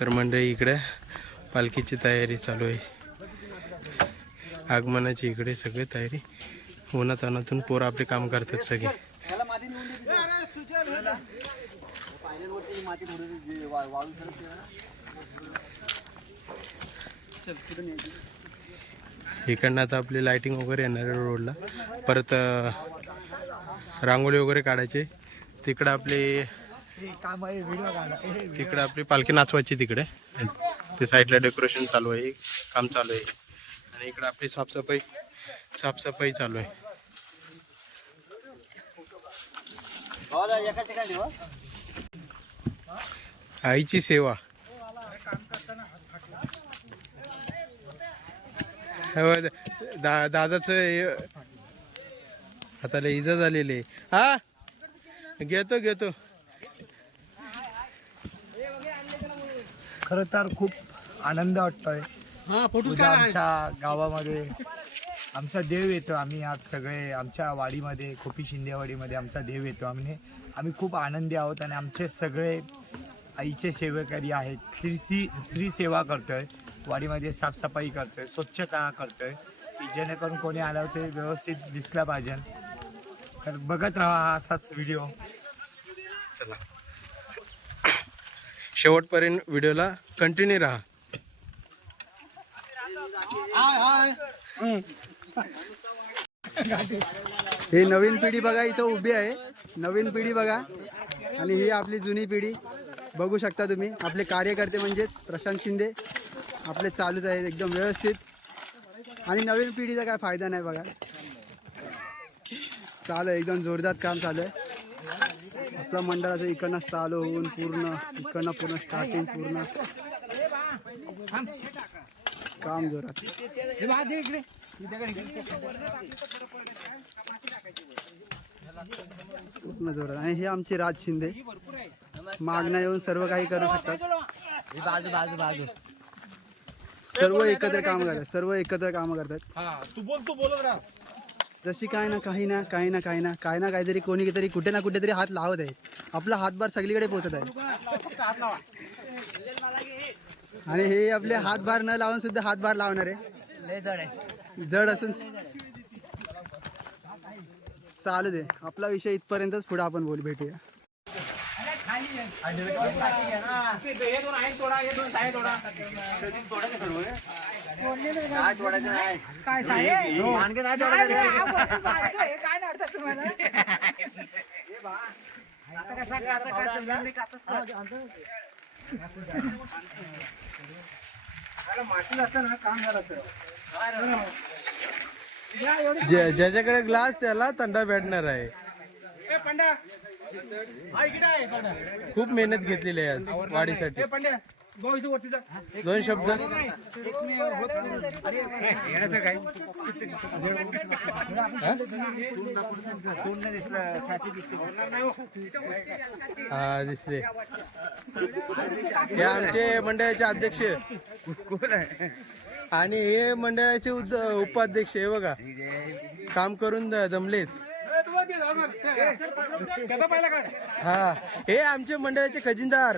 तर मंडळी इकडे पालखीची तयारी चालू आहे, आगमनाची इकडे सगळी तयारी. उन्हातानातून पोरं आपले काम करतात सगळे. इकडनं आता आपली लाइटिंग वगैरे येणार आहे रोडला. परत रांगोळी वगैरे काढायचे. तिकडं आपली पालखी नाचवायची तिकडे. ते साईडला डेकोरेशन चालू आहे, काम चालू आहे. आणि इकडे आपली साफसफाई चालू आहे. आईची सेवा. दादाच हाताला इजा झालेली. हा घेतो. खरं तर खूप आनंद वाटतोय. आमच्या गावामध्ये आमचा देव येतो. आम्ही आज सगळे आमच्या वाडीमध्ये, खोपी शिंदेवाडीमध्ये आमचा देव येतो. आम्ही खूप आनंदी आहोत आणि आमचे सगळे आईचे सेवेकरी आहेत. श्री सेवा करतोय, वाडीमध्ये साफसफाई करतोय, स्वच्छता करतोय, की जेणेकरून कोणी आलं ते व्यवस्थित दिसला पाहिजे. तर बघत राहा असाच व्हिडिओ. चला शेवटपर्यंत व्हिडिओला कंटिन्यू राहा. ही नवीन पिढी बघा इथं उभी आहे. नवीन पिढी बघा आणि ही आपली जुनी पिढी बघू शकता तुम्ही. आपले कार्यकर्ते म्हणजेच प्रशांत शिंदे आपले चालूच आहेत एकदम व्यवस्थित. आणि नवीन पिढीचा काय फायदा नाही बघा. चालू आहे एकदम जोरदार काम चालू आहे. आपल्या मंडळाचं इकडनं चालू होऊन पूर्ण स्टार्टिंग पूर्ण काम जोरात पूर्ण जोरात. आणि हे आमचे राज शिंदे मागणं येऊन सर्व काही करू शकतात. सर्व एकत्र काम करतात. जशी काही ना काहीतरी कोणीतरी कुठे ना कुठेतरी हात लावत आहे. आपला हातभार सगळीकडे पोहोचत आहे. आणि हे आपले हातभार न लावून सुद्धा हातभार लावणार आहे. जड असून चालू दे. आपला विषय इथपर्यंतच, पुढे आपण भेटूया. ज्याच्याकडे ग्लास त्याला थंडा भेटणार आहे. खूप मेहनत घेतलेली आहे आज वाढीसाठी. दोन शब्द हा दिसले. हे आमचे मंडळाचे अध्यक्ष आणि हे मंडळाचे उपाध्यक्ष आहे बघा. काम करून दमलेत. हा हे आमचे मंडळाचे खजिनदार.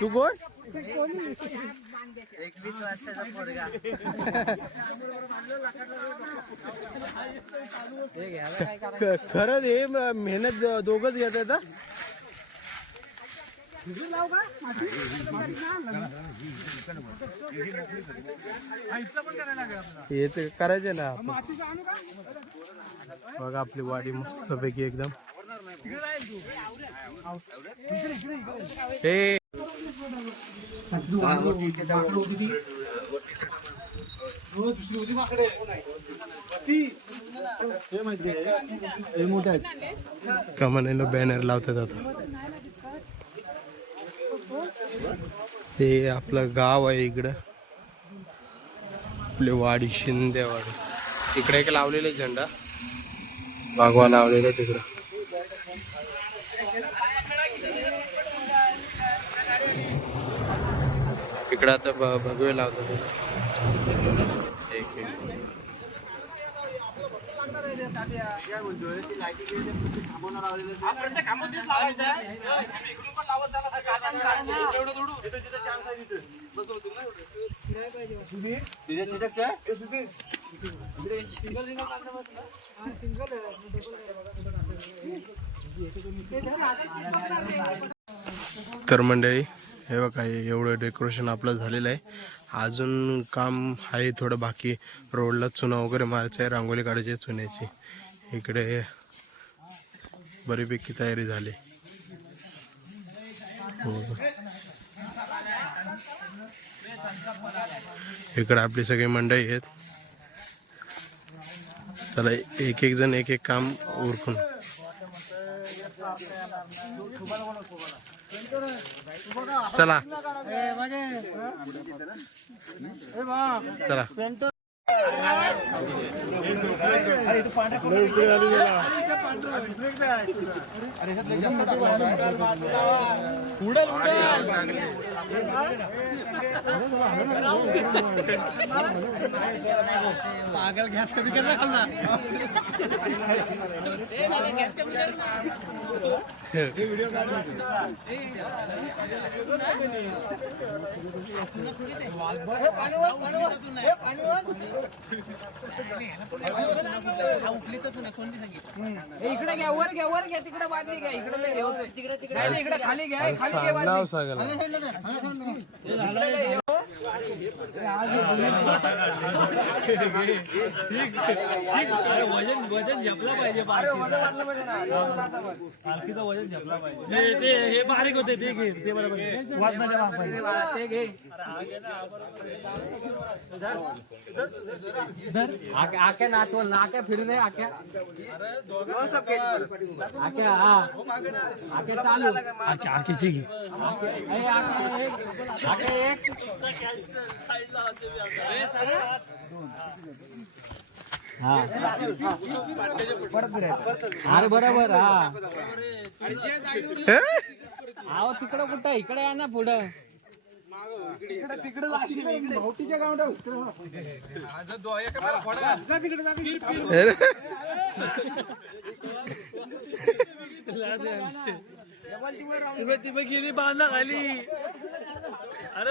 तू कोण? खरंच हे मेहनत दोघच घेतात. हे तर करायचे ना. बघा आपली वाडी मस्तपैकी एकदम. हे कमानीला बॅनर लावतात आता. हे आपलं गाव आहे इकडं, आपले वाडी शिंदेवाडी. इकडे एक लावलेला झेंडा भगवा लावलेला तिकडं. इकडं आता भगवे लावतात. तर मंडळी हे बघा एवढं डेकोरेशन आपलं झालेलं आहे. अजून काम आहे थोडं बाकी. रोडला चुना वगैरे मारायचं आहे, रांगोळी काढायची आहे चुन्याची. इकडे बरीपैकी तयारी झाली. इकडे आपली सगळी मंडळी आहेत. चला एक एक जण एक एक काम उरकून चला चला. पागल गॅस कमी कर ना खालना. इकडे घ्या, वर घ्या, वर घ्या, तिकडे बादली घ्या, इकडे इकडे खाली घ्या, खाली घ्या. नाव सांगायला वजन झेपला पाहिजे. पालखीचं वजन झेपला पाहिजे. हे बारीक होते ते घे, ते बरोबर वाजनाच्या ते घे. आख्या नाचवल ना, आख्या फिरू दे, आख्या आख्या हा आख्या चालू आख्याची घे. आख्या एक हा अरे बरोबर. हा आहो तिकडं कुठं, इकडे आहे ना पुढं. भावटीच्या गावडं गेली बांधला खाली. अरे